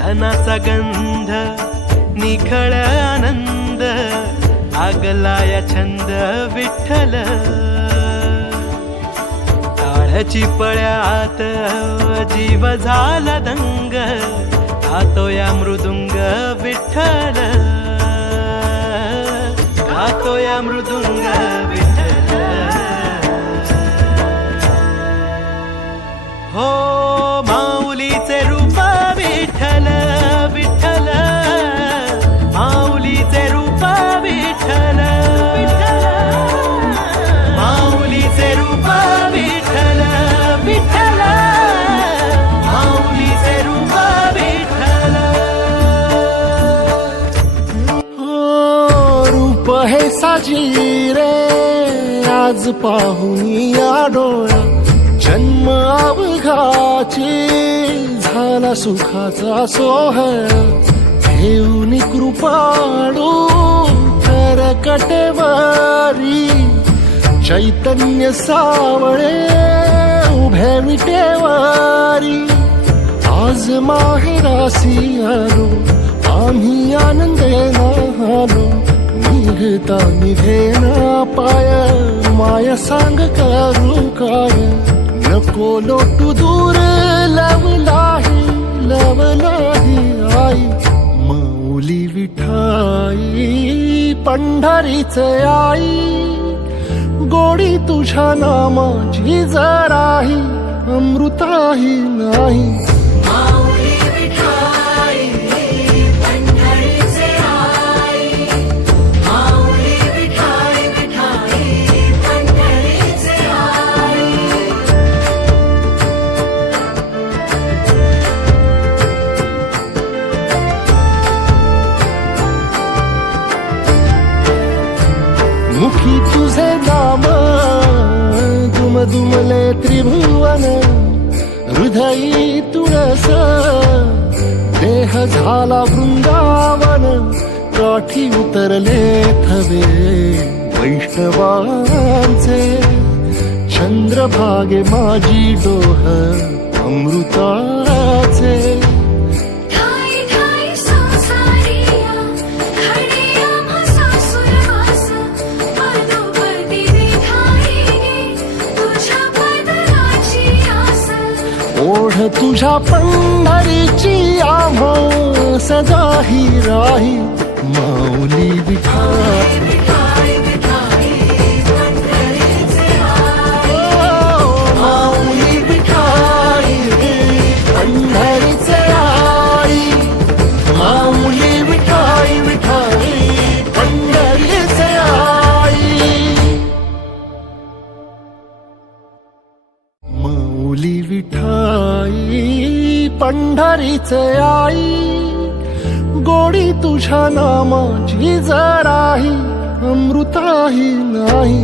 धनाचा गंध निखळ आनंद लागला या छंद विठ्ठल टाळची पळ्यात जीव झाला दंग गातो या मृदुंग विठ्ठल गातो या मृदुंग विठ्ठल हो माऊलीचे रूप विठ्ठल विठ्ठल माऊलीचे रूप विठ्ठल माऊलीचे रूप विठ्ठल विठ्ठल माऊलीचे रूप विठ्ठल रूप हे साजी रे आज पाहून या डोळा जन्म अवघाची झाला सुखाचा सोहळा घेऊन कृपाळू तर कटेवारी चैतन्य सावळे उभे विटेवारी आज माहेरासी आलो आम्ही आनंदे नालो निघता निघेना पाय माया सांग करू काय नको लोटू दूर लवलाही आई माऊली विठाई पंढरीचे आई गोडी तुझ्या नामाची जराही अमृताही नाही मुखी तुझे नाम दुमदुमले त्रिभुवन हृदयी तुळस देह झाला वृंदावन काठी उतरले थवे वैष्णवांचे चंद्रभागे माझी डोह अमृताचे ओढ तुझ्या पंढरीची आम्हा सदा ही राही माऊली विठाई माऊली विठाई पंढरीचे आई माऊली विठाई विठाई पंढरीचे आई माऊली विठाई पंढरीचे आई गोडी तुझ्या नामाची जराही अमृताही नाही